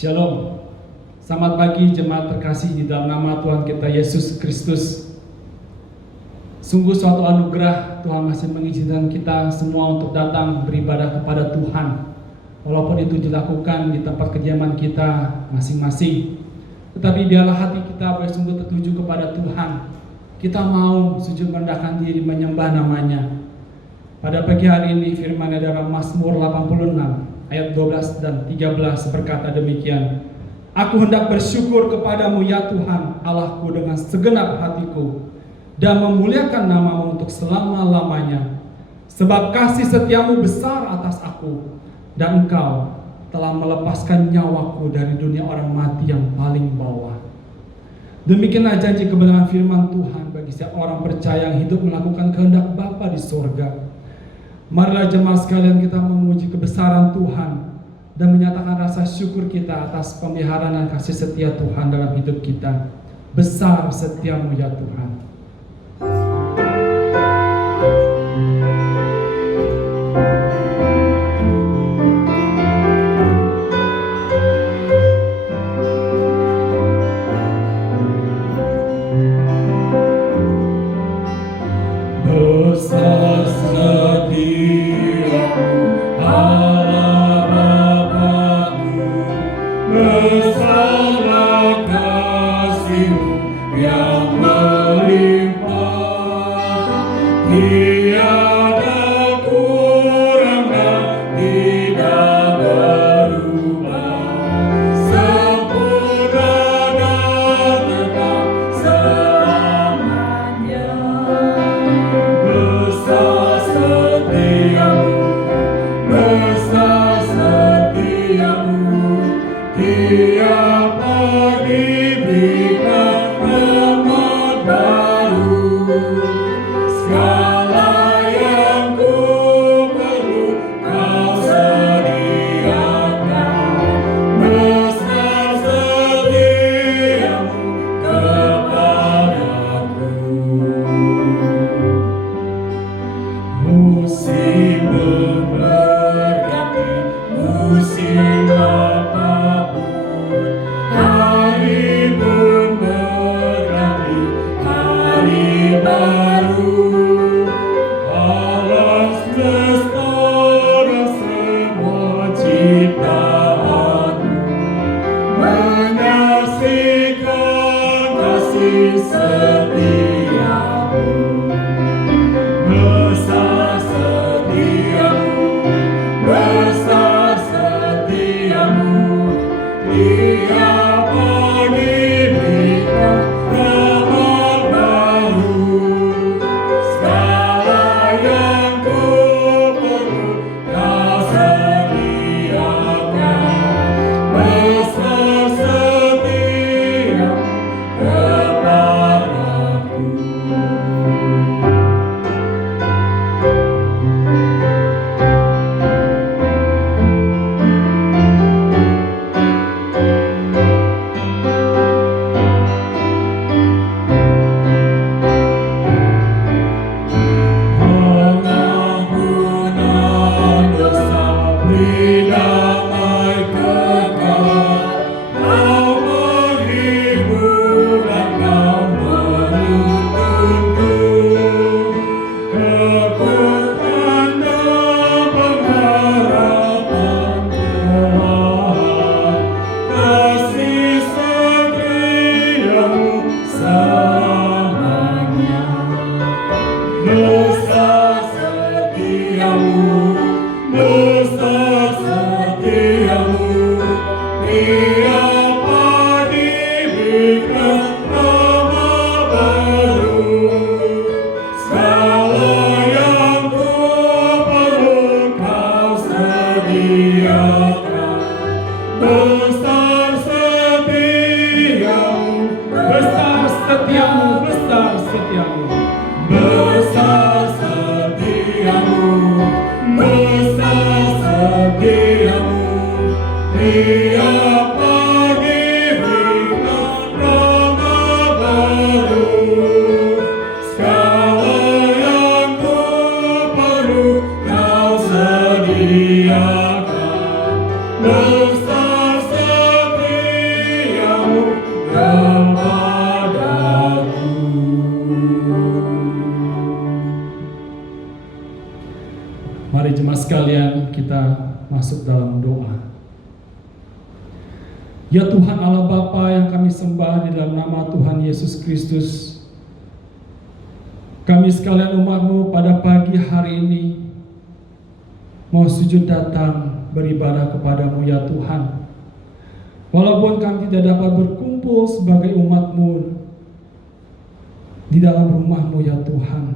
Shalom. Selamat pagi jemaat terkasih di dalam nama Tuhan kita Yesus Kristus. Sungguh suatu anugerah Tuhan masih mengizinkan kita semua untuk datang beribadah kepada Tuhan. Walaupun itu dilakukan di tempat kediaman kita masing-masing. Tetapi biarlah hati kita bersungguh tertuju kepada Tuhan. Kita mau sujud merendahkan diri menyembah namanya. Pada pagi hari ini firman dalam Mazmur 86 ayat 12 dan 13 berkata demikian. Aku hendak bersyukur kepadamu ya Tuhan Allahku dengan segenap hatiku dan memuliakan namamu untuk selama-lamanya. Sebab kasih setiamu besar atas aku dan engkau telah melepaskan nyawaku dari dunia orang mati yang paling bawah. Demikianlah janji kebenaran firman Tuhan bagi setiap orang percaya yang hidup melakukan kehendak Bapa di surga. Marilah jemaat sekalian kita memuji kebesaran Tuhan dan menyatakan rasa syukur kita atas pemeliharaan dan kasih setia Tuhan dalam hidup kita. Besar setiamu ya Tuhan. Besar setiamu Allah Bapa-Ku, besarlah kasih-Mu yang melimpah, tiada kurang dan tidak berubah, sempurna dan tetap selamanya. Besar setiamu, besar setiamu, tiap pagi berikan rahmat baru. Segala yang ku perlu Kau sediakan. Besar setiamu kepadaku. Musim berganti, musim apapun, hari pun berganti, hari baru. Alam semesta dan semua ciptaan-Mu menyaksikan kasih setiamu. Besar setiamu, besar setiamu, tiap pagi berikan rahmat baru. Segala yang ku perlu Kau sediakan. Besar setiamu kepadaku. sekalian, kita masuk dalam doa. Ya Tuhan Allah Bapa yang kami sembah di dalam nama Tuhan Yesus Kristus, kami sekalian umat-Mu pada pagi hari ini mau sujud datang beribadah kepada-Mu ya Tuhan. Walaupun kami tidak dapat berkumpul sebagai umat-Mu di dalam rumah-Mu ya Tuhan,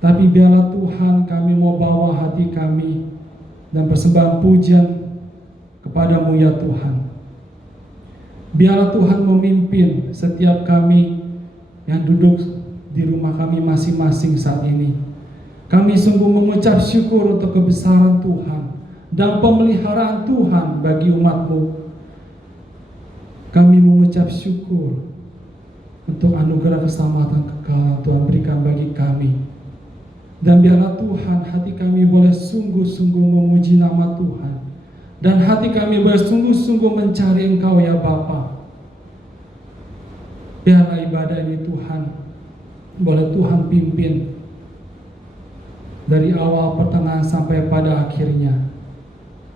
tapi biarlah Tuhan kami mau bawa hati kami dan persembahan pujian kepada-Mu ya Tuhan. Biarlah Tuhan memimpin setiap kami yang duduk di rumah kami masing-masing saat ini. Kami sungguh mengucap syukur untuk kebesaran Tuhan dan pemeliharaan Tuhan bagi umat-Mu. Kami mengucap syukur untuk anugerah keselamatan kekal Tuhan berikan bagi kami. Dan biarlah Tuhan hati kami boleh sungguh-sungguh memuji nama Tuhan, dan hati kami boleh sungguh-sungguh mencari Engkau ya Bapa. Biarlah ibadah ini Tuhan boleh Tuhan pimpin dari awal, pertengahan sampai pada akhirnya.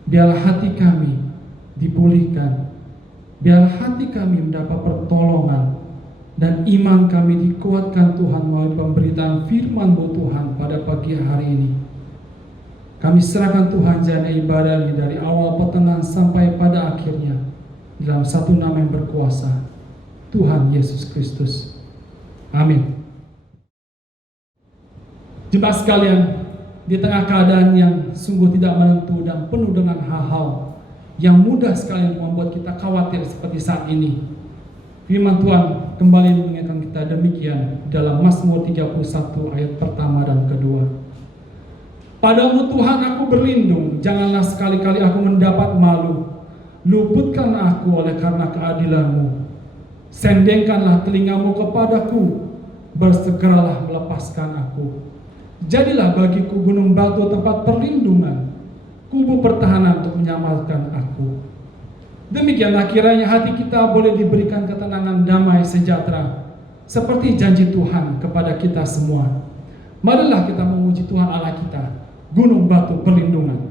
Biarlah hati kami dipulihkan, biarlah hati kami mendapat pertolongan, dan iman kami dikuatkan Tuhan melalui pemberitaan firman-Mu Tuhan pada pagi hari ini. Kami serahkan Tuhan jana ibadah ini dari awal, pertengahan sampai pada akhirnya dalam satu nama yang berkuasa, Tuhan Yesus Kristus. Amin. Jemaat sekalian, di tengah keadaan yang sungguh tidak menentu dan penuh dengan hal-hal yang mudah sekali membuat kita khawatir seperti saat ini, firman Tuhan kembali mengingatkan kita demikian dalam Mazmur 31 ayat pertama dan kedua. Padamu Tuhan aku berlindung, janganlah sekali-kali aku mendapat malu. Luputkan aku oleh karena keadilan-Mu. Sendengkanlah telinga-Mu kepadaku, bersegeralah melepaskan aku. Jadilah bagiku gunung batu tempat perlindungan, kubu pertahanan untuk menyelamatkan aku. Demikianlah kiranya hati kita boleh diberikan ketenangan, damai, sejahtera, seperti janji Tuhan kepada kita semua. Marilah kita memuji Tuhan Allah kita, gunung batu perlindungan.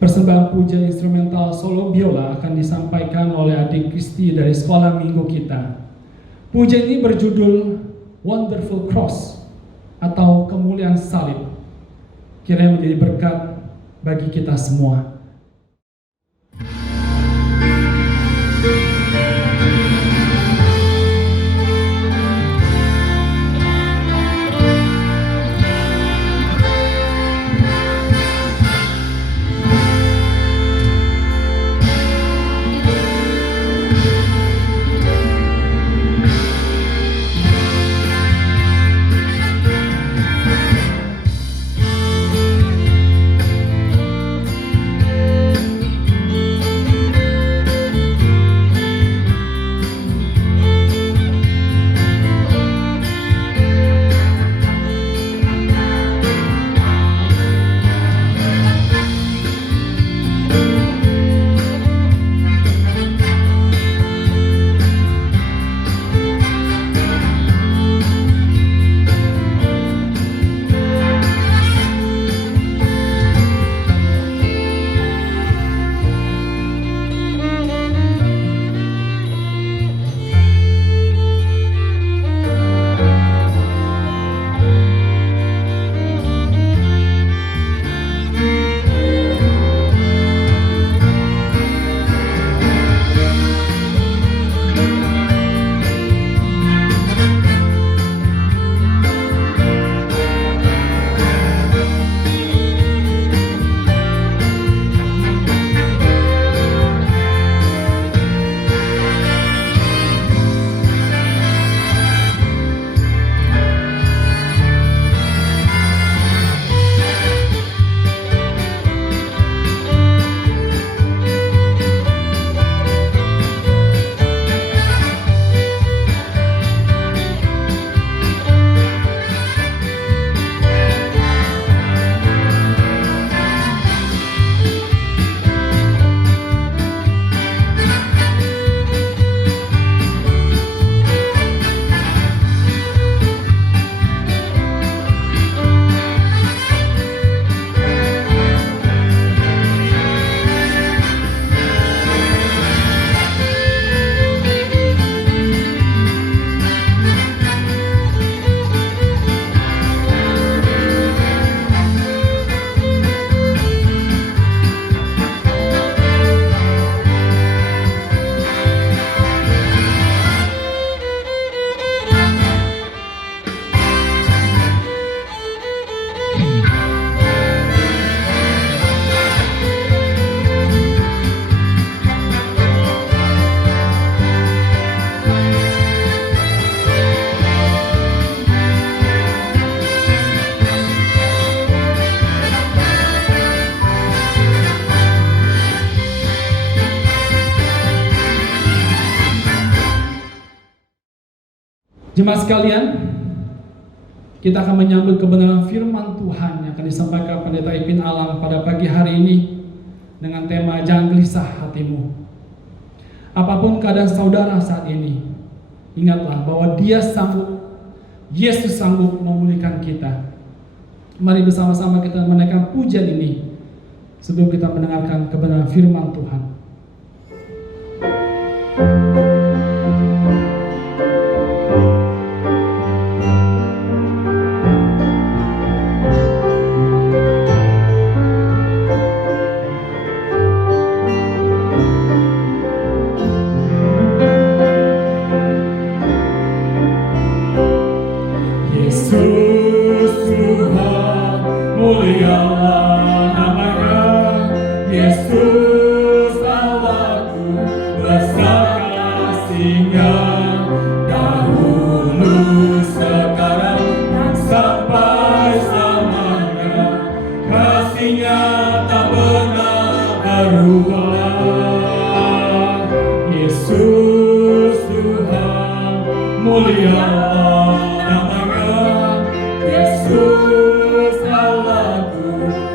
Persembahan pujian instrumental solo biola akan disampaikan oleh adik Kristi dari sekolah minggu kita. Pujian ini berjudul Wonderful Cross atau Kemuliaan Salib. Kiranya menjadi berkat bagi kita semua. Jemaat sekalian, kita akan menyambut kebenaran firman Tuhan yang akan disampaikan Pendeta Ipin Alam pada pagi hari ini dengan tema Jangan Gelisah Hatimu. Apapun keadaan saudara saat ini, ingatlah bahwa Yesus sanggup memulihkan kita. Mari bersama-sama kita menaikkan pujian ini sebelum kita mendengarkan kebenaran firman Tuhan. Mulialah namanya, Yesus Allahku, besar kasih-Nya, dahulu, sekarang, dan sampai selamanya. Kasih-Nya tak pernah berulang. Yesus Tuhan, mulialah namanya, Yesus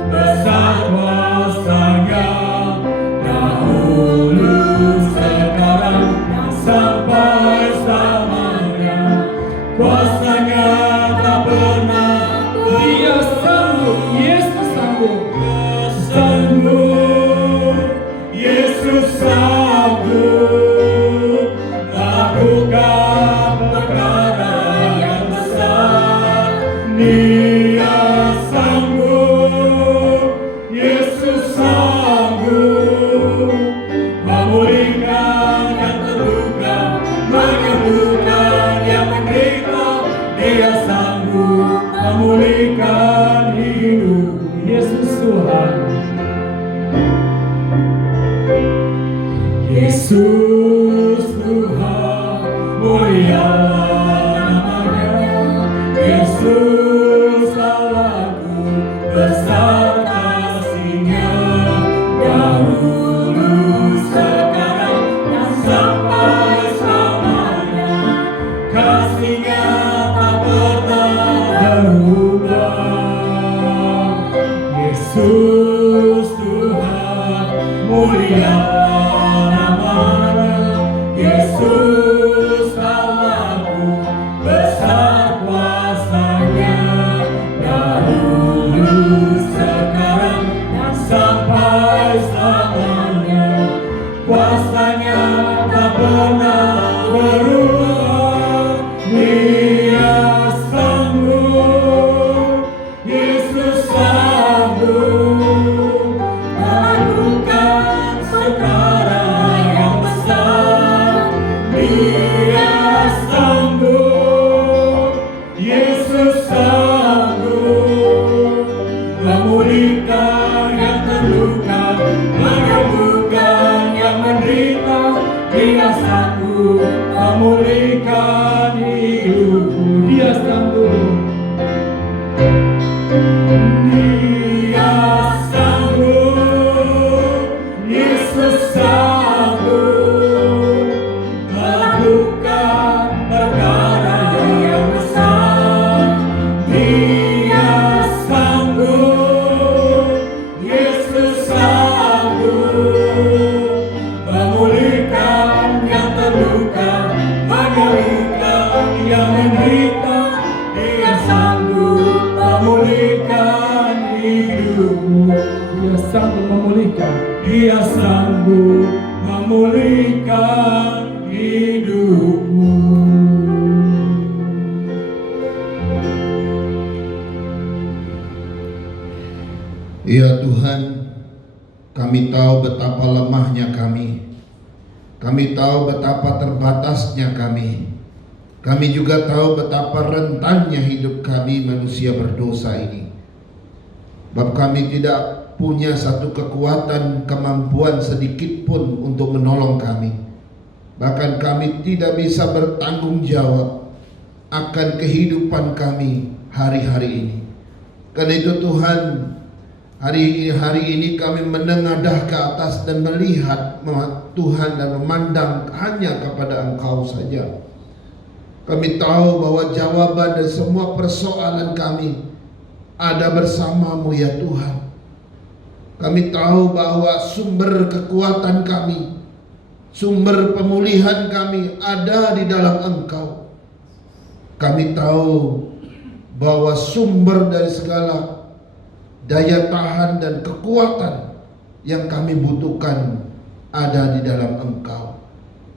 besar kuasa-Nya, dahulu, sekarang, dan sampai selamanya. Kuasa-Nya tak pernah, Dia sanggup, Yesus sanggup, sanggup. memulihkan yang terluka, menyembuhkan yang menderita. Dia sanggup memulihkan hidup. Yesus Tuhan. Yesus Tuhan, mulialah namanya. Yesus Allahku, besar kasih-Nya, dahulu, sekarang, dan sampai selamanya. Kasih-Nya tak pernah berubah. Yesus Tuhan, mulialah namanya. Yesus Allahku, besar kuasa-Nya, dahulu, sekarang, dan sampai selamanya. Kuasa-Nya tak pernah berubah. Dia sanggup, Yesus sanggup melakukan perkara yang besar. Dia sanggup, Yesus sanggup memulihkan yang terluka, menyembuhkan yang menderita. Dia sanggup memulihkan hidupku. Dia sanggup. Dia sanggup, Yesus sanggup melakukan perkara yang besar. Dia sanggup, Yesus sanggup memulihkan yang terluka, menyembuhkan yang menderita. Dia sanggup memulihkan hidupmu. Dia sanggup memulihkan. Dia sanggup memulihkan hidupmu. Ya Tuhan, kami tahu betapa lemahnya kami. Kami tahu betapa terbatasnya kami. Kami juga tahu betapa rentannya hidup kami manusia berdosa ini. Sebab kami tidak punya satu kekuatan, kemampuan sedikit pun untuk menolong kami. Bahkan kami tidak bisa bertanggung jawab akan kehidupan kami hari-hari ini. Karena itu Tuhan, hari ini kami menengadah ke atas dan melihat Tuhan dan memandang hanya kepada Engkau saja. Kami tahu bahwa jawaban dari semua persoalan kami ada bersama-Mu ya Tuhan. Kami tahu bahwa sumber kekuatan kami, sumber pemulihan kami ada di dalam Engkau. Kami tahu bahwa sumber dari segala daya tahan dan kekuatan yang kami butuhkan ada di dalam Engkau.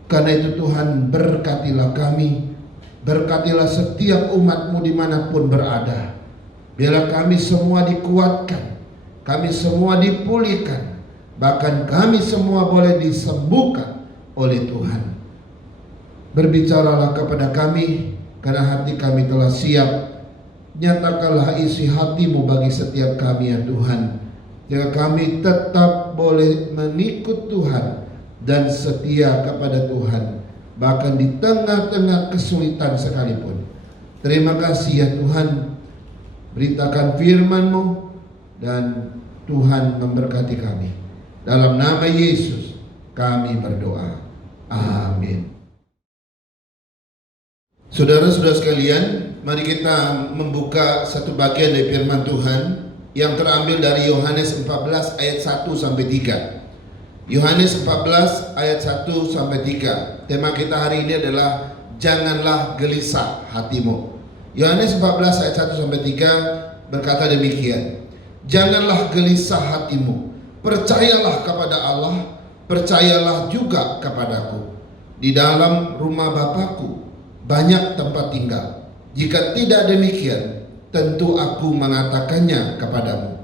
Karena itu Tuhan, berkatilah kami, berkatilah setiap umat-Mu dimanapun berada. Biarlah kami semua dikuatkan, kami semua dipulihkan, bahkan kami semua boleh disembuhkan oleh Tuhan. Berbicaralah kepada kami, karena hati kami telah siap. Nyatakanlah isi hati-Mu bagi setiap kami ya Tuhan, jika kami tetap boleh mengikut Tuhan dan setia kepada Tuhan, bahkan di tengah-tengah kesulitan sekalipun. Terima kasih ya Tuhan, beritakan firman-Mu dan Tuhan memberkati kami. Dalam nama Yesus kami berdoa, amin. Saudara-saudara sekalian, mari kita membuka satu bagian dari firman Tuhan yang terambil dari Yohanes 14 ayat 1 sampai 3. Yohanes 14 ayat 1 sampai 3. Tema kita hari ini adalah janganlah gelisah hatimu. Yohanes 14 ayat 1 sampai 3 berkata demikian. Janganlah gelisah hatimu, percayalah kepada Allah, percayalah juga kepadaku. Di dalam rumah Bapa-Ku banyak tempat tinggal. Jika tidak demikian, tentu aku mengatakannya kepadamu.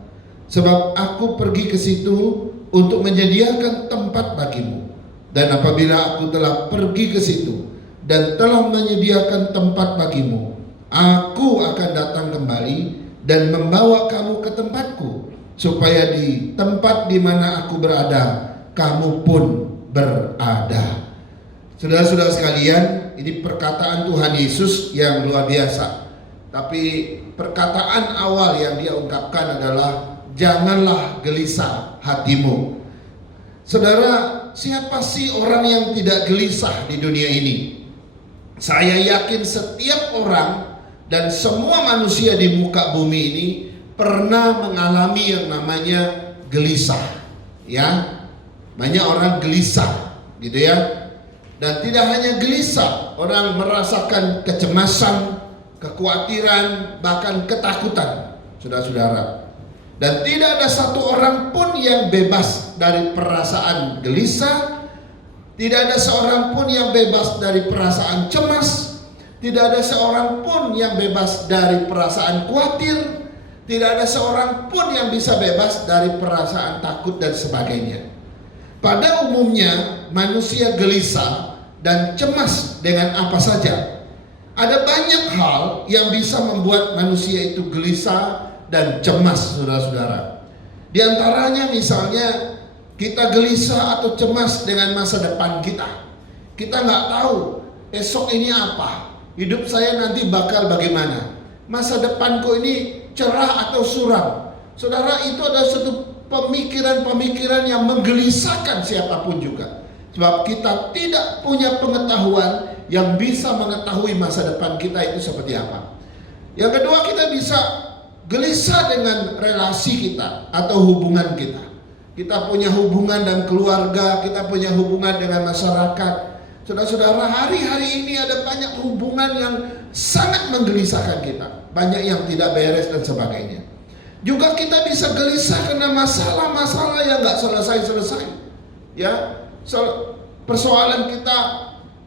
Sebab aku pergi ke situ untuk menyediakan tempat bagimu. Dan apabila aku telah pergi ke situ dan telah menyediakan tempat bagimu, aku akan datang kembali dan membawa kamu ke tempatku, supaya di tempat di mana aku berada, kamu pun berada. Saudara-saudara sekalian, ini perkataan Tuhan Yesus yang luar biasa. Tapi perkataan awal yang dia ungkapkan adalah janganlah gelisah hatimu. Saudara, siapa sih orang yang tidak gelisah di dunia ini? Saya yakin setiap orang dan semua manusia di muka bumi ini pernah mengalami yang namanya gelisah. Ya, banyak orang gelisah, gitu ya. Dan tidak hanya gelisah, orang merasakan kecemasan, kekhawatiran, bahkan ketakutan, saudara-saudara. Dan tidak ada satu orang pun yang bebas dari perasaan gelisah. Tidak ada seorang pun yang bebas dari perasaan cemas. Tidak ada seorang pun yang bebas dari perasaan khawatir. Tidak ada seorang pun yang bisa bebas dari perasaan takut dan sebagainya. Pada umumnya manusia gelisah dan cemas dengan apa saja. Ada banyak hal yang bisa membuat manusia itu gelisah dan cemas, saudara-saudara. Di antaranya misalnya kita gelisah atau cemas dengan masa depan kita. Kita nggak tahu esok ini apa, hidup saya nanti bakal bagaimana, masa depanku ini cerah atau suram. Saudara, itu adalah suatu pemikiran-pemikiran yang menggelisahkan siapapun juga. Sebab kita tidak punya pengetahuan yang bisa mengetahui masa depan kita itu seperti apa. Yang kedua, kita bisa gelisah dengan relasi kita atau hubungan kita. Kita punya hubungan dan keluarga, kita punya hubungan dengan masyarakat. Saudara-saudara, hari-hari ini ada banyak hubungan yang sangat menggelisahkan kita. Banyak yang tidak beres dan sebagainya. Juga kita bisa gelisah karena masalah-masalah yang nggak selesai-selesai. Ya, persoalan kita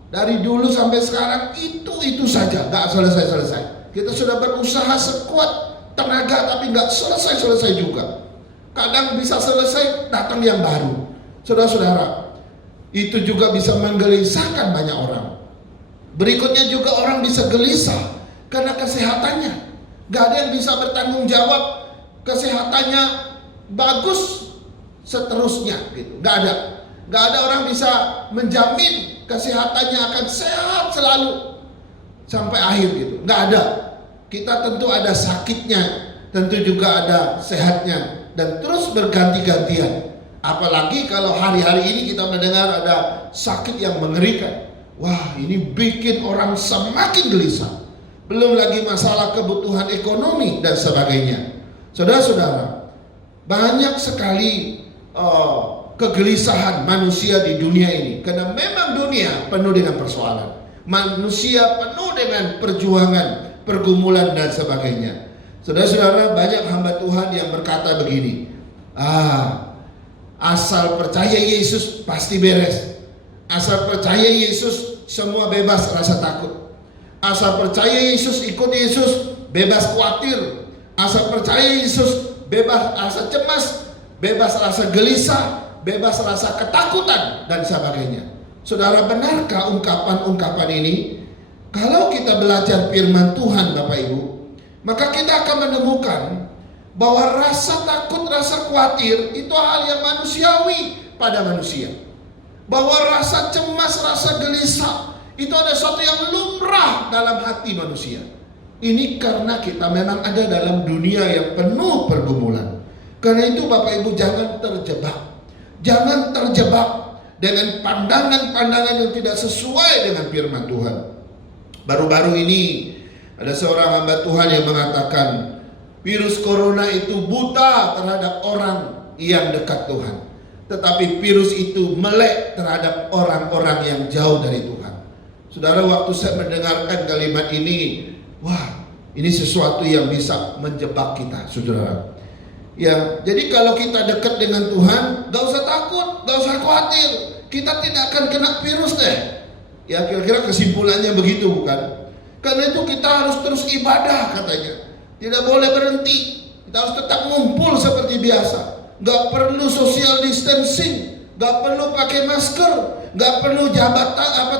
dari dulu sampai sekarang itu saja, nggak selesai-selesai. Kita sudah berusaha sekuat tenaga tapi nggak selesai-selesai juga. Kadang bisa selesai, datang yang baru. Saudara-saudara, itu juga bisa menggelisahkan banyak orang. Berikutnya juga orang bisa gelisah karena kesehatannya. Gak ada yang bisa bertanggung jawab kesehatannya bagus seterusnya gitu. Gak ada orang bisa menjamin kesehatannya akan sehat selalu sampai akhir gitu. Gak ada. Kita tentu ada sakitnya, tentu juga ada sehatnya, dan terus berganti-gantian. Apalagi kalau hari-hari ini kita mendengar ada sakit yang mengerikan. Wah, ini bikin orang semakin gelisah. Belum lagi masalah kebutuhan ekonomi dan sebagainya. Saudara-saudara, banyak sekali kegelisahan manusia di dunia ini. Karena memang dunia penuh dengan persoalan. Manusia penuh dengan perjuangan, pergumulan dan sebagainya. Saudara-saudara, banyak hamba Tuhan yang berkata begini, asal percaya Yesus pasti beres. Asal percaya Yesus semua bebas rasa takut. Asal percaya Yesus, ikut Yesus, bebas khawatir. Asal percaya Yesus, bebas rasa cemas, bebas rasa gelisah, bebas rasa ketakutan dan sebagainya. Saudara, benarkah ungkapan-ungkapan ini? Kalau kita belajar firman Tuhan Bapak Ibu, maka kita akan menemukan bahwa rasa takut, rasa khawatir itu hal yang manusiawi pada manusia. Bahwa rasa cemas, rasa gelisah itu ada sesuatu yang lumrah dalam hati manusia. Ini karena kita memang ada dalam dunia yang penuh pergumulan. Karena itu Bapak Ibu jangan terjebak. Jangan terjebak dengan pandangan-pandangan yang tidak sesuai dengan firman Tuhan. Baru-baru ini ada seorang hamba Tuhan yang mengatakan virus corona itu buta terhadap orang yang dekat Tuhan, tetapi virus itu melek terhadap orang-orang yang jauh dari Tuhan. Saudara, waktu saya mendengarkan kalimat ini, wah, ini sesuatu yang bisa menjebak kita, saudara. Ya, jadi kalau kita dekat dengan Tuhan, gak usah takut, gak usah khawatir, kita tidak akan kena virus deh. Ya, kira-kira kesimpulannya begitu, bukan? Karena itu kita harus terus ibadah katanya. Tidak boleh berhenti. Kita harus tetap ngumpul seperti biasa. Gak perlu social distancing, gak perlu pakai masker, nggak perlu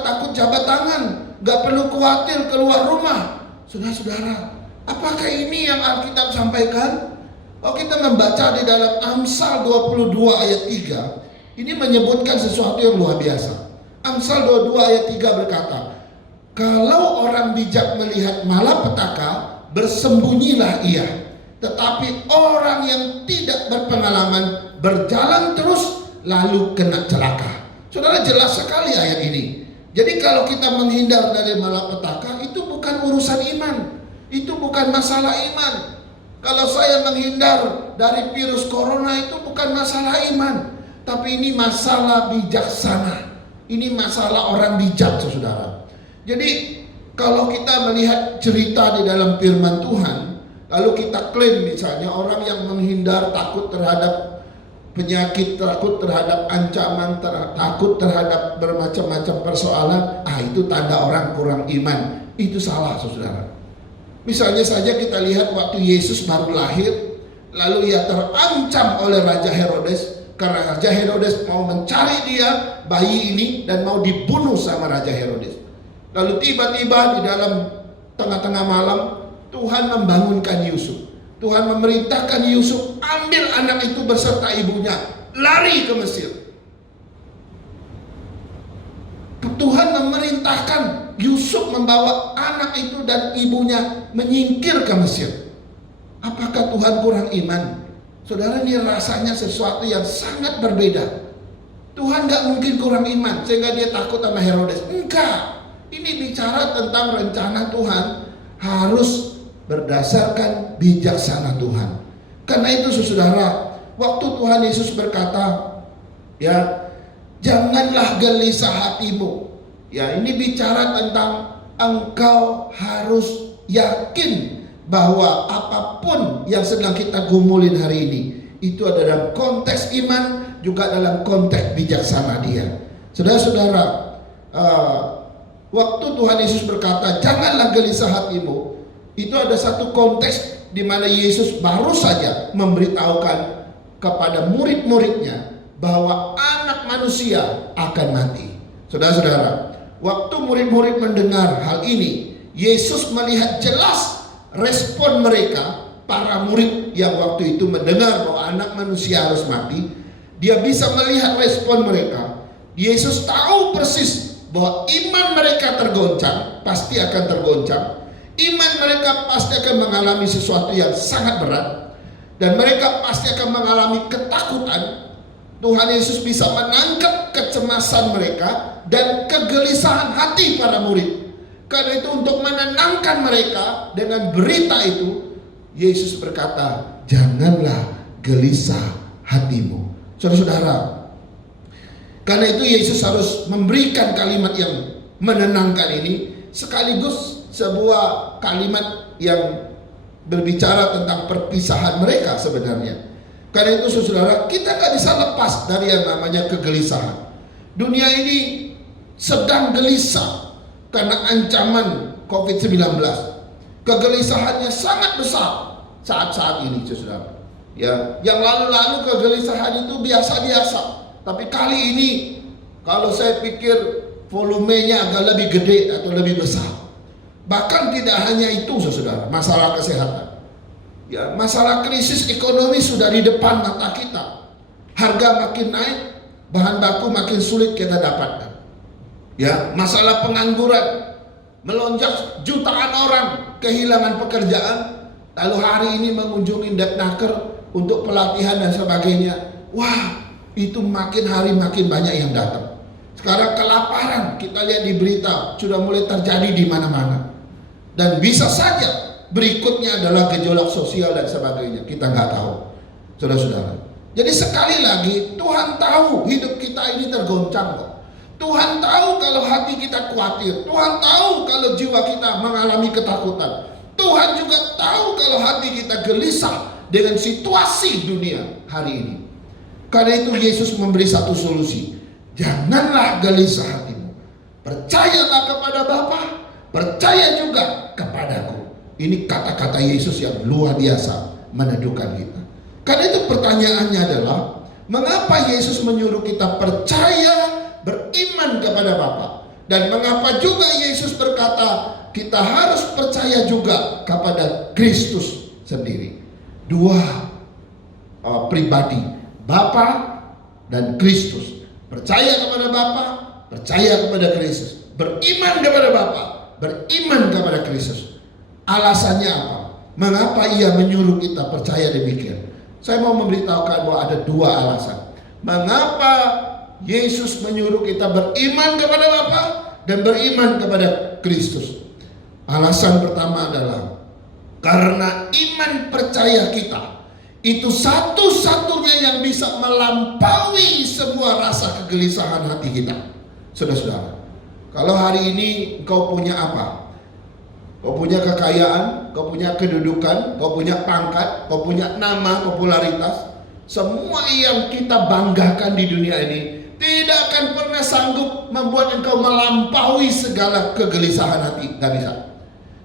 takut jabat tangan, nggak perlu khawatir keluar rumah. Saudara-saudara, apakah ini yang Alkitab sampaikan? Oh, kita membaca di dalam Amsal 22 ayat 3, ini menyebutkan sesuatu yang luar biasa. Amsal 22 ayat 3 berkata, kalau orang bijak melihat malapetaka, bersembunyilah ia. Tetapi orang yang tidak berpengalaman berjalan terus lalu kena celaka. Saudara, jelas sekali ayat ini. Jadi kalau kita menghindar dari malapetaka, itu bukan urusan iman, itu bukan masalah iman. Kalau saya menghindar dari virus corona, itu bukan masalah iman, tapi ini masalah bijaksana. Ini masalah orang bijak, saudara. Jadi kalau kita melihat cerita di dalam firman Tuhan, lalu kita klaim misalnya orang yang menghindar, takut terhadap penyakit, takut terhadap ancaman, takut terhadap bermacam-macam persoalan, itu tanda orang kurang iman. Itu salah, saudara. Misalnya saja kita lihat waktu Yesus baru lahir, lalu ia terancam oleh Raja Herodes, karena Raja Herodes mau mencari dia, bayi ini, dan mau dibunuh sama Raja Herodes. Lalu tiba-tiba di dalam tengah-tengah malam, Tuhan membangunkan Yusuf. Tuhan memerintahkan Yusuf, ambil anak itu beserta ibunya, lari ke Mesir. Tuhan memerintahkan Yusuf membawa anak itu dan ibunya menyingkir ke Mesir. Apakah Tuhan kurang iman? Saudara, ini rasanya sesuatu yang sangat berbeda. Tuhan gak mungkin kurang iman sehingga dia takut sama Herodes. Enggak. Ini bicara tentang rencana Tuhan harus berdasarkan bijaksana Tuhan. Karena itu saudara, waktu Tuhan Yesus berkata, ya, janganlah gelisah hatimu. Ya, ini bicara tentang engkau harus yakin bahwa apapun yang sedang kita gumulin hari ini, itu ada dalam konteks iman, juga dalam konteks bijaksana dia. Saudara-saudara, waktu Tuhan Yesus berkata, janganlah gelisah hatimu, itu ada satu konteks di mana Yesus baru saja memberitahukan kepada murid-muridnya bahwa anak manusia akan mati. Saudara-saudara, waktu murid-murid mendengar hal ini, Yesus melihat jelas respon mereka, para murid yang waktu itu mendengar bahwa anak manusia harus mati. Dia bisa melihat respon mereka. Yesus tahu persis bahwa iman mereka tergoncang, pasti akan tergoncang. Iman mereka pasti akan mengalami sesuatu yang sangat berat, dan mereka pasti akan mengalami ketakutan. Tuhan Yesus bisa menangkap kecemasan mereka dan kegelisahan hati para murid. Karena itu untuk menenangkan mereka dengan berita itu, Yesus berkata, janganlah gelisah hatimu. Saudara-saudara, karena itu Yesus harus memberikan kalimat yang menenangkan ini, sekaligus sebuah kalimat yang berbicara tentang perpisahan mereka sebenarnya. Karena itu saudara, kita gak bisa lepas dari yang namanya kegelisahan. Dunia ini sedang gelisah karena ancaman COVID-19. Kegelisahannya sangat besar saat-saat ini, saudara. Ya, yang lalu-lalu kegelisahan itu biasa-biasa. Tapi kali ini, kalau saya pikir volumenya agak lebih gede atau lebih besar. Bahkan tidak hanya itu, saudara, masalah kesehatan. Ya, masalah krisis ekonomi sudah di depan mata kita. Harga makin naik, bahan baku makin sulit kita dapatkan. Ya, masalah pengangguran melonjak, jutaan orang kehilangan pekerjaan. Lalu hari ini mengunjungi Depnaker untuk pelatihan dan sebagainya. Wah, itu makin hari makin banyak yang datang. Sekarang kelaparan, kita lihat di berita, sudah mulai terjadi di mana-mana. Dan bisa saja berikutnya adalah gejolak sosial dan sebagainya. Kita nggak tahu, saudara-saudara. Jadi sekali lagi, Tuhan tahu hidup kita ini tergoncang kok. Tuhan tahu kalau hati kita khawatir. Tuhan tahu kalau jiwa kita mengalami ketakutan. Tuhan juga tahu kalau hati kita gelisah dengan situasi dunia hari ini. Karena itu Yesus memberi satu solusi. Janganlah gelisah hatimu. Percayalah kepada Bapa, percaya juga kepadaku. Ini kata-kata Yesus yang luar biasa meneduhkan kita. Karena itu pertanyaannya adalah, mengapa Yesus menyuruh kita percaya beriman kepada Bapa. Dan mengapa juga Yesus berkata kita harus percaya juga kepada Kristus sendiri. Dua pribadi, Bapa dan Kristus. Percaya kepada Bapa, percaya kepada Kristus. Beriman kepada Bapa, beriman kepada Kristus. Alasannya apa? Mengapa ia menyuruh kita percaya demikian? Saya mau memberitahukan bahwa ada dua alasan. Mengapa Yesus menyuruh kita beriman kepada Bapa dan beriman kepada Kristus? Alasan pertama adalah karena iman percaya kita itu satu-satunya yang bisa melampaui semua rasa kegelisahan hati kita. Saudara-saudara, kalau hari ini kau punya apa? Kau punya kekayaan, kau punya kedudukan, kau punya pangkat, kau punya nama, popularitas. Semua yang kita banggakan di dunia ini tidak akan pernah sanggup membuat engkau melampaui segala kegelisahan hati. Gak bisa.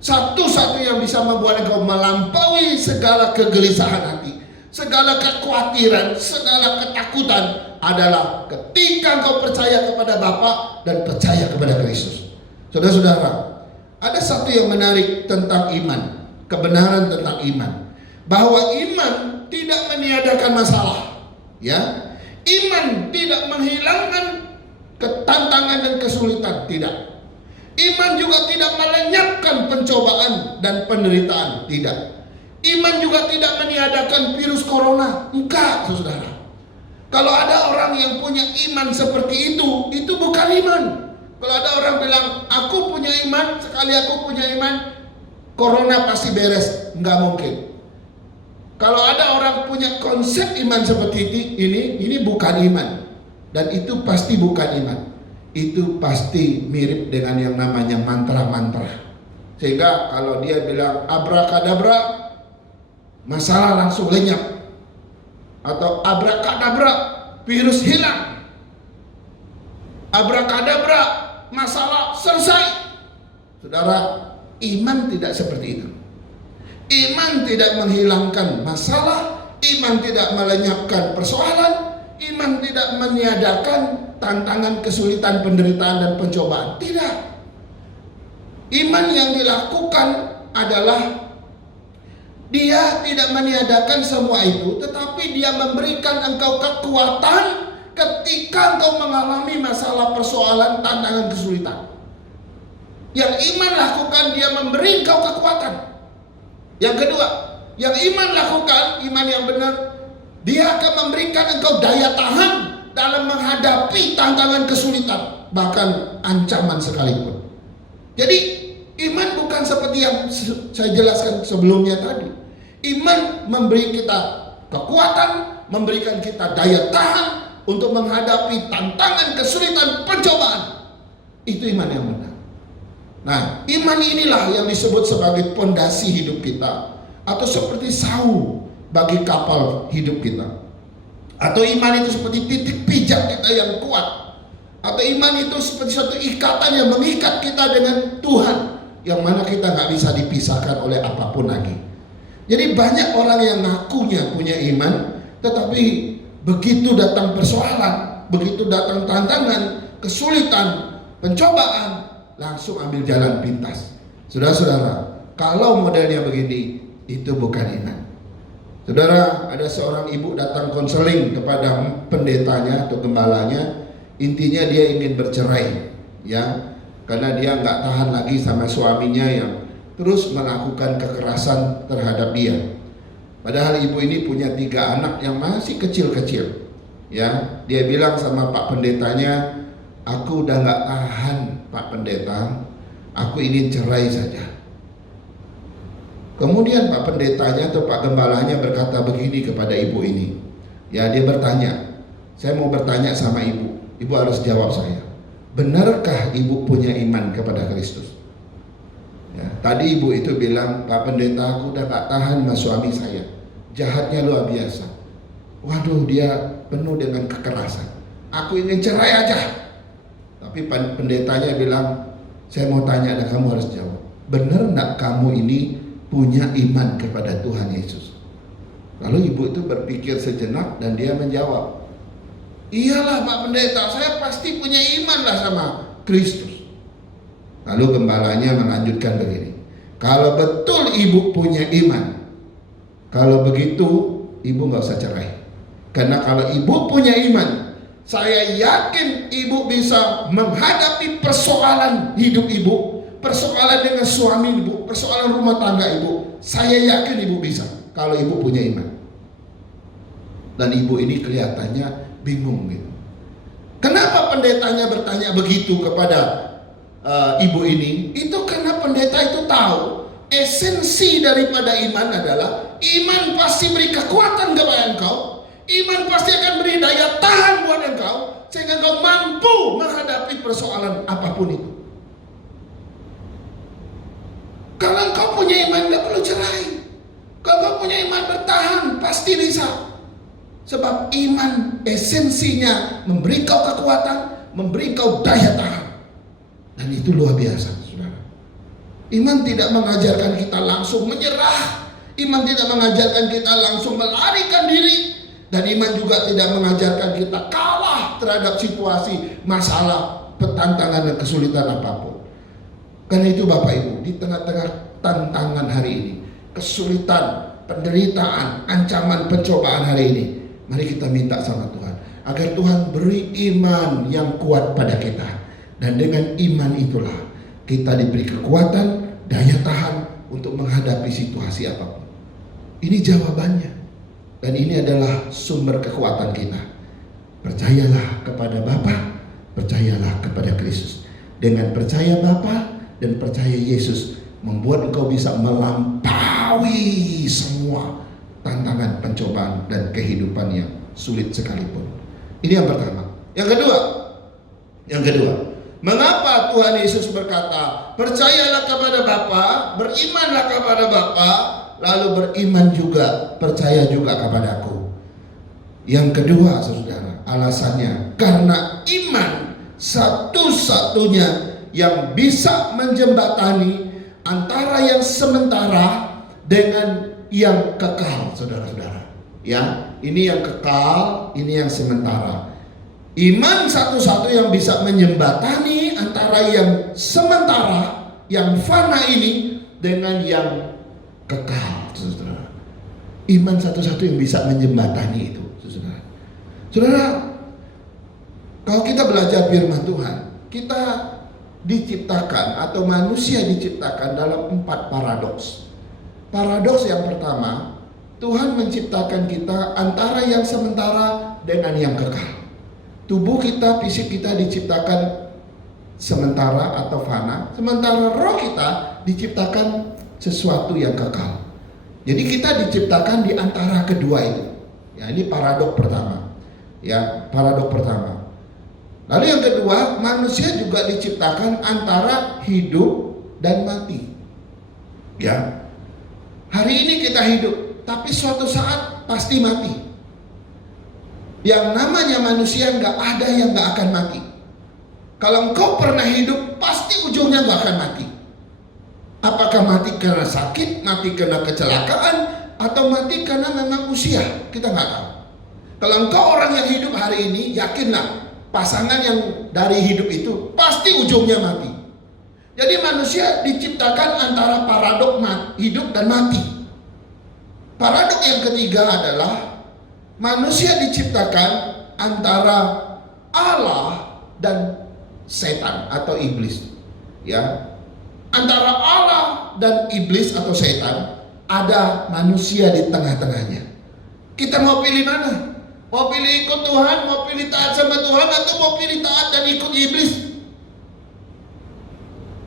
Satu-satu yang bisa membuat engkau melampaui segala kegelisahan hati, segala kekhawatiran, segala ketakutan adalah ketika engkau percaya kepada Bapa dan percaya kepada Kristus. Saudara-saudara, ada satu yang menarik tentang iman, kebenaran tentang iman, bahwa iman tidak meniadakan masalah, ya. Iman tidak menghilangkan ketantangan dan kesulitan, tidak. Iman juga tidak melenyapkan pencobaan dan penderitaan, tidak. Iman juga tidak meniadakan virus corona, enggak, saudara. Kalau ada orang yang punya iman seperti itu bukan iman. Kalau ada orang bilang, aku punya iman, sekali aku punya iman, corona pasti beres. Nggak mungkin. Kalau ada orang punya konsep iman seperti ini bukan iman. Dan itu pasti bukan iman. Itu pasti mirip dengan yang namanya mantra-mantra. Sehingga kalau dia bilang abrakadabra, masalah langsung lenyap. Atau abrakadabra, virus hilang. Abrakadabra, masalah selesai. Saudara, iman tidak seperti itu. Iman tidak menghilangkan masalah, iman tidak melenyapkan persoalan, iman tidak meniadakan tantangan, kesulitan, penderitaan dan pencobaan. Tidak. Iman yang dilakukan adalah dia tidak meniadakan semua itu, tetapi dia memberikan engkau kekuatan ketika engkau mengalami masalah, persoalan, tantangan, kesulitan. Yang iman lakukan, dia memberi engkau kekuatan. Yang kedua, yang iman lakukan, iman yang benar, dia akan memberikan engkau daya tahan dalam menghadapi tantangan, kesulitan, bahkan ancaman sekalipun. Jadi iman bukan seperti yang saya jelaskan sebelumnya tadi. Iman memberi kita kekuatan, memberikan kita daya tahan untuk menghadapi tantangan, kesulitan, pencobaan. Itu iman yang benar. Nah, iman inilah yang disebut sebagai pondasi hidup kita, atau seperti sau bagi kapal hidup kita. Atau iman itu seperti titik pijak kita yang kuat. Atau iman itu seperti satu ikatan yang mengikat kita dengan Tuhan, yang mana kita nggak bisa dipisahkan oleh apapun lagi. Jadi banyak orang yang ngakunya punya iman, tetapi begitu datang persoalan, begitu datang tantangan, kesulitan, pencobaan, langsung ambil jalan pintas. Saudara-saudara, kalau modelnya begini, itu bukan iman. Saudara, ada seorang ibu datang konseling kepada pendetanya atau gembalanya. Intinya dia ingin bercerai, ya, karena dia nggak tahan lagi sama suaminya yang terus melakukan kekerasan terhadap dia. Padahal ibu ini punya 3 anak yang masih kecil-kecil, ya. Dia bilang sama Pak Pendetanya, aku udah nggak tahan Pak Pendeta, aku ingin cerai saja. Kemudian Pak Pendetanya atau Pak Gembalanya berkata begini kepada ibu ini, ya, dia bertanya, saya mau bertanya sama ibu, ibu harus jawab saya, benarkah ibu punya iman kepada Kristus? Ya, tadi ibu itu bilang, Pak Pendeta, aku udah gak tahan sama suami saya, jahatnya luar biasa. Waduh, dia penuh dengan kekerasan, aku ingin cerai aja. Tapi pendetanya bilang, saya mau tanya dan kamu harus jawab, benar gak kamu ini punya iman kepada Tuhan Yesus? Lalu ibu itu berpikir sejenak dan dia menjawab, Iyalah Pak Pendeta, saya pasti punya iman lah sama Kristus. Lalu gembalanya melanjutkan begini, kalau betul ibu punya iman, kalau begitu ibu gak usah cerai. Karena kalau ibu punya iman, saya yakin ibu bisa menghadapi persoalan hidup ibu, persoalan dengan suami ibu, persoalan rumah tangga ibu. Saya yakin ibu bisa kalau ibu punya iman. Dan ibu ini kelihatannya bingung gitu. Kenapa pendetanya bertanya begitu kepada ibu ini? Itu karena pendeta itu tahu esensi daripada iman adalah iman pasti beri kekuatan kepada engkau. Iman pasti akan beri daya tahan buat engkau sehingga engkau mampu menghadapi persoalan apapun itu. Kalau engkau punya iman gak perlu cerai. Kalau engkau punya iman bertahan pasti bisa. Sebab iman esensinya memberi kau kekuatan, memberi kau daya tahan. Dan itu luar biasa, saudara. Iman tidak mengajarkan kita langsung menyerah. Iman tidak mengajarkan kita langsung melarikan diri. Dan iman juga tidak mengajarkan kita kalah terhadap situasi, masalah, tantangan dan kesulitan apapun. Karena itu Bapak Ibu, di tengah-tengah tantangan hari ini, kesulitan, penderitaan, ancaman, pencobaan hari ini, mari kita minta sama Tuhan agar Tuhan beri iman yang kuat pada kita. Dan dengan iman itulah kita diberi kekuatan, daya tahan untuk menghadapi situasi apapun. Ini jawabannya. Dan ini adalah sumber kekuatan kita. Percayalah kepada Bapa, percayalah kepada Kristus. Dengan percaya Bapa dan percaya Yesus membuat engkau bisa melampaui semua tantangan, pencobaan dan kehidupan yang sulit sekalipun. Ini yang pertama. Yang kedua, mengapa Tuhan Yesus berkata, percayalah kepada Bapa, berimanlah kepada Bapa, lalu beriman juga, percaya juga kepadaku. Yang kedua, saudara, alasannya karena iman satu-satunya yang bisa menjembatani antara yang sementara dengan yang kekal, saudara-saudara. Ya, ini yang kekal, ini yang sementara. Iman satu-satu yang bisa menjembatani antara yang sementara, yang fana ini dengan yang kekal, saudara. Iman satu-satu yang bisa menjembatani itu, saudara. Saudara, kalau kita belajar firman Tuhan, kita diciptakan atau manusia diciptakan dalam 4 paradoks. Paradoks yang pertama, Tuhan menciptakan kita antara yang sementara dengan yang kekal. Tubuh kita, fisik kita diciptakan sementara atau fana, sementara roh kita diciptakan sesuatu yang kekal. Jadi kita diciptakan di antara kedua itu. Ya, ini paradok pertama. Ya, paradok pertama. Lalu yang kedua, manusia juga diciptakan antara hidup dan mati. Ya. Hari ini kita hidup, tapi suatu saat pasti mati. Yang namanya manusia nggak ada yang nggak akan mati. Kalau engkau pernah hidup, pasti ujungnya nggak akan mati. Apakah mati karena sakit, mati karena kecelakaan, atau mati karena memang usia? Kita nggak tahu. Kalau engkau orang yang hidup hari ini, yakinlah pasangan yang dari hidup itu pasti ujungnya mati. Jadi manusia diciptakan antara paradok hidup dan mati. Paradok yang ketiga adalah manusia diciptakan antara Allah dan setan atau iblis. Ya. Antara Allah dan iblis atau setan, ada manusia di tengah-tengahnya. Kita mau pilih mana? Mau pilih ikut Tuhan, mau pilih taat sama Tuhan, atau mau pilih taat dan ikut iblis?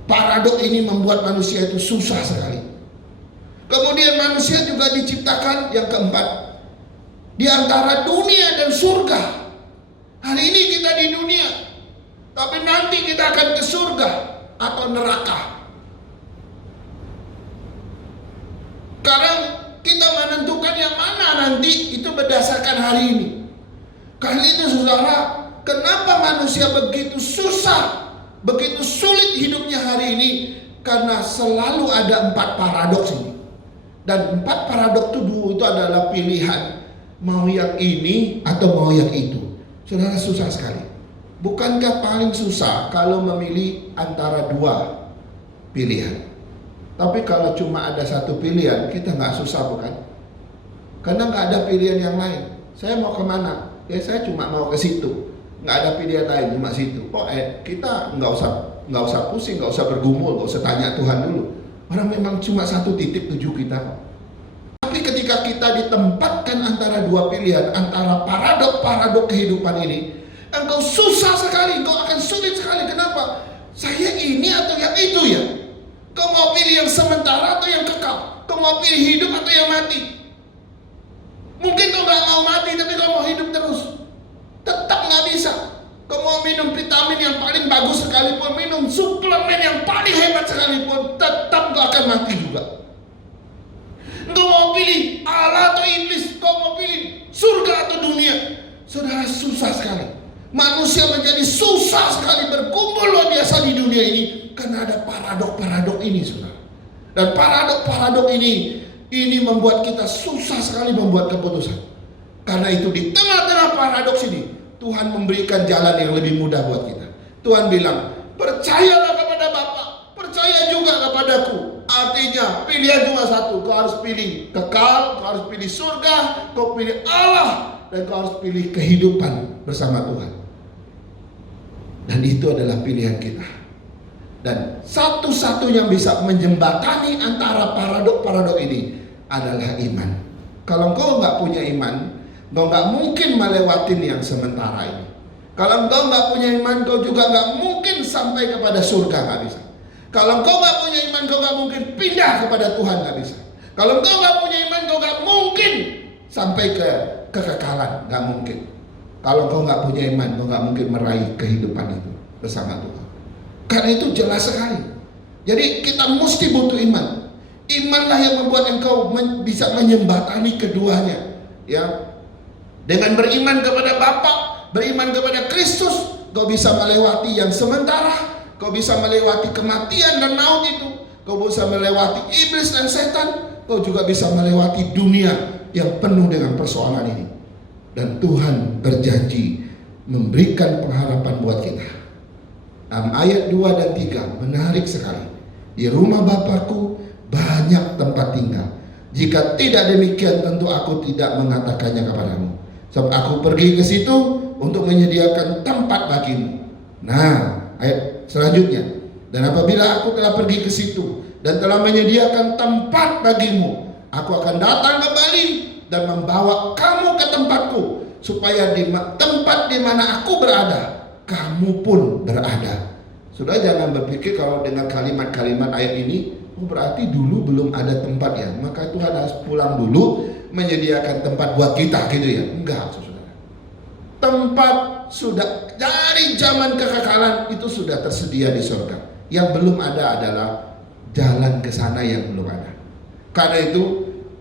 Paradok ini membuat manusia itu susah sekali. Kemudian manusia juga diciptakan yang keempat, di antara dunia dan surga. Hari ini kita di dunia, tapi nanti kita akan ke surga atau neraka. Sekarang kita menentukan yang mana nanti itu berdasarkan hari ini. Karena itu saudara, kenapa manusia begitu susah, begitu sulit hidupnya hari ini? Karena selalu ada 4 paradoks ini. Dan 4 paradoks itu adalah pilihan. Mau yang ini atau mau yang itu. Saudara, susah sekali. Bukankah paling susah kalau memilih antara dua pilihan? Tapi kalau cuma ada satu pilihan, kita nggak susah, bukan? Karena nggak ada pilihan yang lain. Saya mau kemana? Ya saya cuma mau ke situ. Nggak ada pilihan lain, cuma situ. Kita nggak usah pusing, nggak usah bergumul, nggak usah tanya Tuhan dulu. Orang memang cuma satu titik tuju kita. Tapi ketika kita ditempatkan antara dua pilihan, antara paradok kehidupan ini, engkau susah sekali, engkau akan sulit sekali. Kenapa? Saya ini atau yang itu ya? Kau mau pilih yang sementara atau yang kekal? Kau mau pilih hidup atau yang mati? Mungkin kau gak mau mati, tapi kau mau hidup terus. Tetap gak bisa. Kau mau minum vitamin yang paling bagus sekalipun, minum suplemen yang paling hebat sekalipun, tetap kau akan mati juga. Kau mau pilih Allah atau iblis, kau mau pilih surga atau dunia. Saudara, susah sekali. Manusia menjadi susah sekali berkumpul luar biasa di dunia ini karena ada paradok ini, saudara. Dan paradok ini membuat kita susah sekali membuat keputusan. Karena itu di tengah-tengah paradoks ini Tuhan memberikan jalan yang lebih mudah buat kita. Tuhan bilang, percayalah kepada Bapa, percaya juga kepadaku. Artinya pilihan cuma satu. Kau harus pilih kekal, kau harus pilih surga, kau pilih Allah, dan kau harus pilih kehidupan bersama Tuhan. Dan itu adalah pilihan kita. Dan satu-satunya yang bisa menjembatani antara paradok ini adalah iman. Kalau engkau nggak punya iman, engkau nggak mungkin melewatin yang sementara ini. Kalau engkau nggak punya iman, engkau juga nggak mungkin sampai kepada surga, nggak bisa. Kalau engkau nggak punya iman, engkau nggak mungkin pindah kepada Tuhan, nggak bisa. Kalau engkau nggak punya iman, engkau nggak mungkin sampai ke kekekalan, nggak mungkin. Kalau engkau nggak punya iman, engkau nggak mungkin meraih kehidupan itu bersama Tuhan. Karena itu jelas sekali. Jadi kita mesti butuh iman. Imanlah yang membuat engkau bisa menjembatani keduanya. Ya, dengan beriman kepada Bapa, beriman kepada Kristus, kau bisa melewati yang sementara, kau bisa melewati kematian dan maut itu, kau bisa melewati iblis dan setan, kau juga bisa melewati dunia yang penuh dengan persoalan ini. Dan Tuhan berjanji memberikan pengharapan buat kita. Ayat 2 dan 3 menarik sekali. Di rumah Bapakku banyak tempat tinggal. Jika tidak demikian, tentu aku tidak mengatakannya kepadamu. Sebab aku pergi ke situ untuk menyediakan tempat bagimu. Nah, ayat selanjutnya. Dan apabila aku telah pergi ke situ dan telah menyediakan tempat bagimu, aku akan datang kembali dan membawa kamu ke tempatku, supaya di tempat di mana aku berada, kamu pun berada. Sudah, jangan berpikir kalau dengan kalimat-kalimat ayat ini, berarti dulu belum ada tempat ya, maka Tuhan harus pulang dulu menyediakan tempat buat kita gitu ya. Enggak, saudara. Tempat sudah dari zaman kekekalan itu sudah tersedia di surga. Yang belum ada adalah jalan ke sana yang belum ada. Karena itu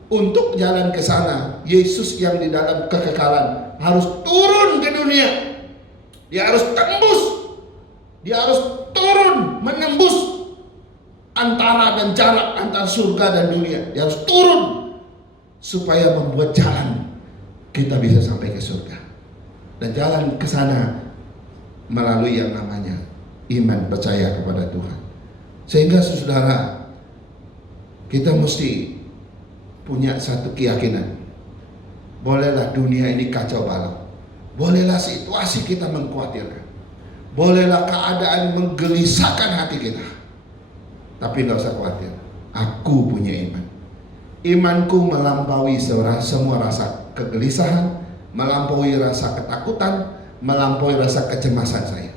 untuk jalan ke sana, Yesus yang di dalam kekekalan harus turun ke dunia. Dia harus tembus. Dia harus turun menembus antara dan jarak antara surga dan dunia. Dia harus turun supaya membuat jalan kita bisa sampai ke surga. Dan jalan ke sana melalui yang namanya iman, percaya kepada Tuhan. Sehingga saudara, kita mesti punya satu keyakinan. Bolehlah dunia ini kacau balau, bolehlah situasi kita mengkhawatirkan, bolehlah keadaan menggelisahkan hati kita, tapi nggak usah khawatir. Aku punya iman. Imanku melampaui semua rasa kegelisahan, melampaui rasa ketakutan, melampaui rasa kecemasan saya.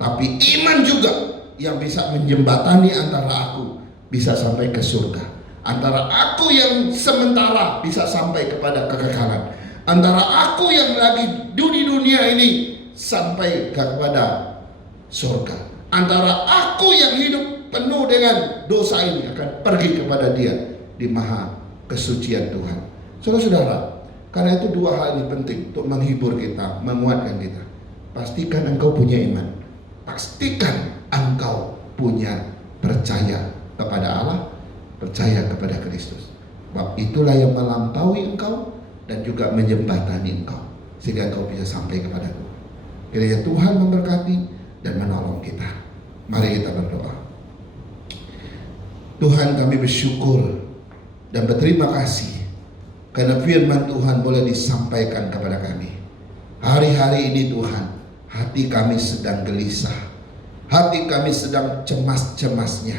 Tapi iman juga yang bisa menjembatani antara aku bisa sampai ke surga, antara aku yang sementara bisa sampai kepada kekekalan, antara aku yang lagi di dunia ini sampai kepada surga, antara aku yang hidup penuh dengan dosa ini akan pergi kepada Dia di maha kesucian Tuhan. Saudara-saudara, karena itu dua hal ini penting untuk menghibur kita, menguatkan kita. Pastikan engkau punya iman. Pastikan engkau punya percaya kepada Allah, percaya kepada Kristus. Sebab itulah yang melampaui engkau dan juga menjembatani engkau, sehingga engkau bisa sampai kepada Tuhan. Kiranya Tuhan memberkati dan menolong kita. Mari kita berdoa. Tuhan, kami bersyukur dan berterima kasih karena firman Tuhan boleh disampaikan kepada kami. Hari-hari ini Tuhan, hati kami sedang gelisah, hati kami sedang cemas-cemasnya,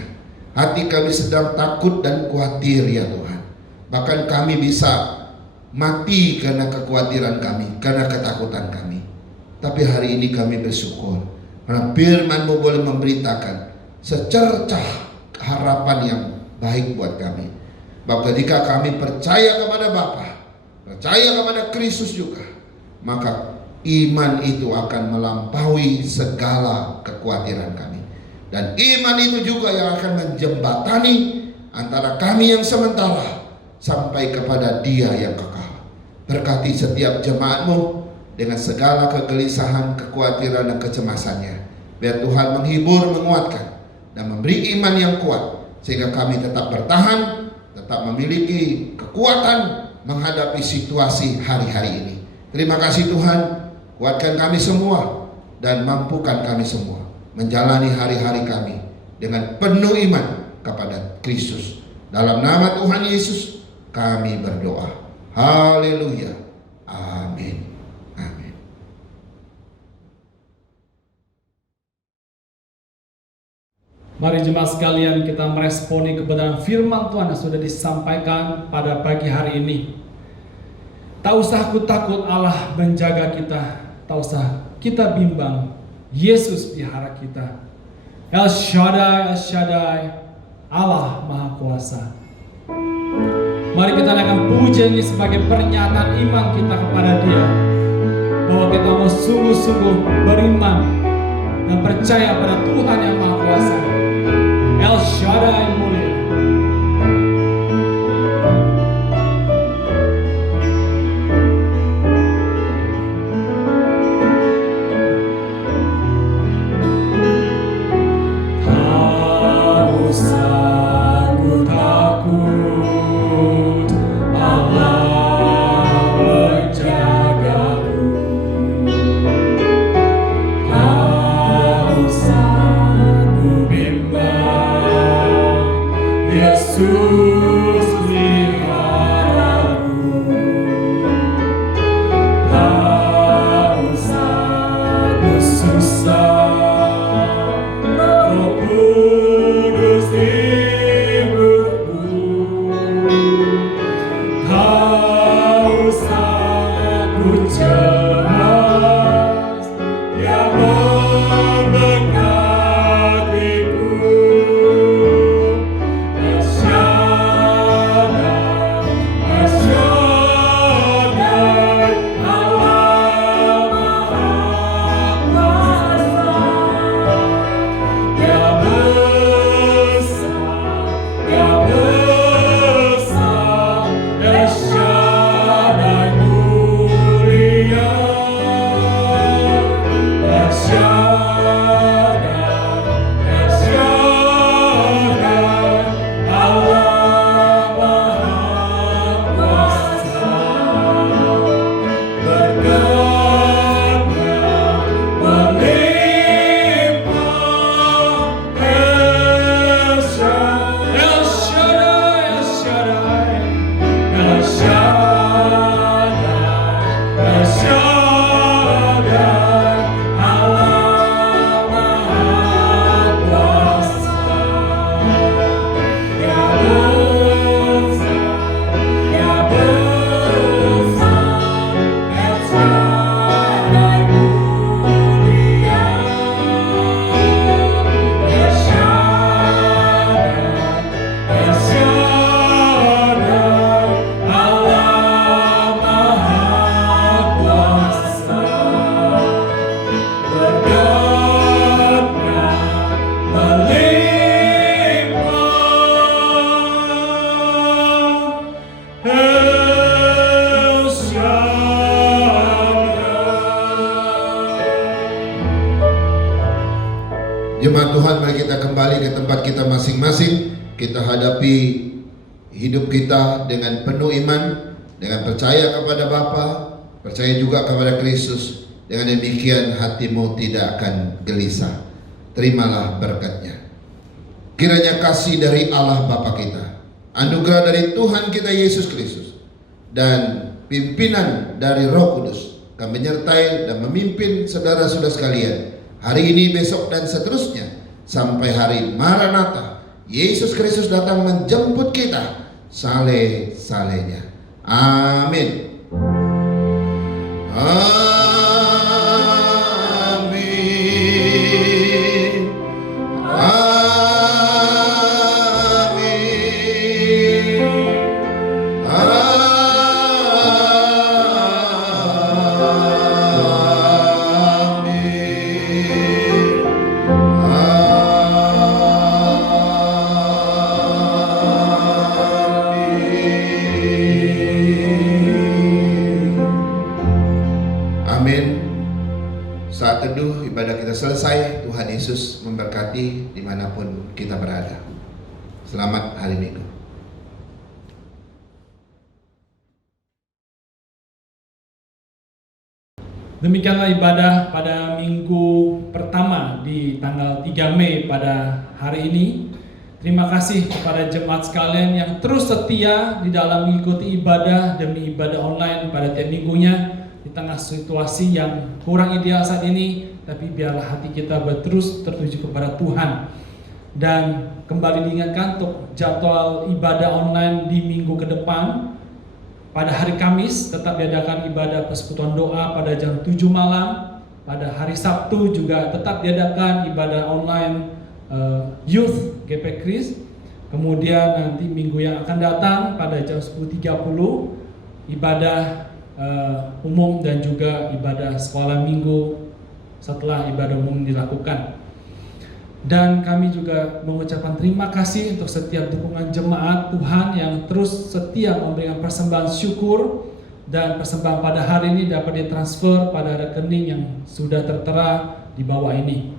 hati kami sedang takut dan khawatir ya Tuhan. Bahkan kami bisa mati karena kekhawatiran kami, karena ketakutan kami. Tapi hari ini kami bersyukur karena firman-Mu boleh memberitakan secercah harapan yang baik buat kami. Bahwa ketika kami percaya kepada Bapa, percaya kepada Kristus juga, maka iman itu akan melampaui segala kekhawatiran kami. Dan iman itu juga yang akan menjembatani antara kami yang sementara sampai kepada Dia yang kekal. Berkati setiap jemaat-Mu dengan segala kegelisahan, kekhawatiran dan kecemasannya. Biar Tuhan menghibur, menguatkan dan memberi iman yang kuat sehingga kami tetap bertahan, tetap memiliki kekuatan menghadapi situasi hari-hari ini. Terima kasih Tuhan, kuatkan kami semua dan mampukan kami semua menjalani hari-hari kami dengan penuh iman kepada Kristus. Dalam nama Tuhan Yesus kami berdoa. Haleluya. Amin. Amin. Mari jemaat sekalian, kita meresponi kebenaran firman Tuhan yang sudah disampaikan pada pagi hari ini. Tak usah takut, Allah menjaga kita. Tak usah kita bimbang, Yesus pelihara kita. El Shaddai, El Shaddai, Allah Maha Kuasa. Mari kita naikkan pujian ini sebagai pernyataan iman kita kepada Dia, bahwa kita mau sungguh-sungguh beriman dan percaya pada Tuhan yang Maha Kuasa. El Shaddai mulia. Tak usah ku takut, Allah menjagaku. Tak usah ku bimbang, Yesus peliharaku. Tak usah ku susah, Roh Kudus hiburku. Tak usah ku cemas, Dia memberkatiku. El Shaddai, El Shaddai, Allah Maha Kuasa. Dia besar, Dia besar, El Shaddai mulia. El Shaddai, El Shaddai, Allah Maha Kuasa. Berkatnya melimpah, El Shaddai, El Shaddai, El Shaddai, El Shaddai, Allah Maha Kuasa. Dia besar, Dia besar, El Shaddai mulia. El Shaddai, El Shaddai, Allah Maha Kuasa. Berkatnya melimpah, El Shaddai. Jemaat Tuhan, mari kita kembali ke tempat kita masing-masing. Kita hadapi hidup kita dengan penuh iman, dengan percaya kepada Bapa, percaya juga kepada Kristus. Dengan demikian hatimu tidak akan gelisah. Terimalah berkat-Nya. Kiranya kasih dari Allah Bapa kita, anugerah dari Tuhan kita Yesus Kristus, dan pimpinan dari Roh Kudus akan menyertai dan memimpin saudara-saudara sekalian hari ini, besok, dan seterusnya sampai hari Maranatha. Yesus Kristus datang menjemput kita saleh-salehnya. Amin. Amin. Amin. Saat teduh ibadah kita selesai. Tuhan Yesus memberkati dimanapun kita berada. Selamat hari Minggu. Demikianlah ibadah pada minggu pertama di tanggal 3 Mei pada hari ini. Terima kasih kepada jemaat sekalian yang terus setia di dalam mengikuti ibadah demi ibadah online pada tiap minggunya. Di tengah situasi yang kurang ideal saat ini, tapi biarlah hati kita terus tertuju kepada Tuhan. Dan kembali diingatkan untuk jadwal ibadah online di minggu ke depan. Pada hari Kamis tetap diadakan ibadah persekutuan doa pada jam 7 malam. Pada hari Sabtu juga tetap diadakan ibadah online Youth GP Kris. Kemudian nanti minggu yang akan datang pada jam 10.30 ibadah umum dan juga ibadah sekolah minggu setelah ibadah umum dilakukan. Dan kami juga mengucapkan terima kasih untuk setiap dukungan jemaat Tuhan yang terus setia memberikan persembahan syukur, dan persembahan pada hari ini dapat ditransfer pada rekening yang sudah tertera di bawah ini.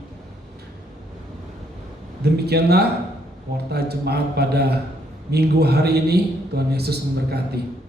Demikianlah warta jemaat pada minggu hari ini. Tuhan Yesus memberkati.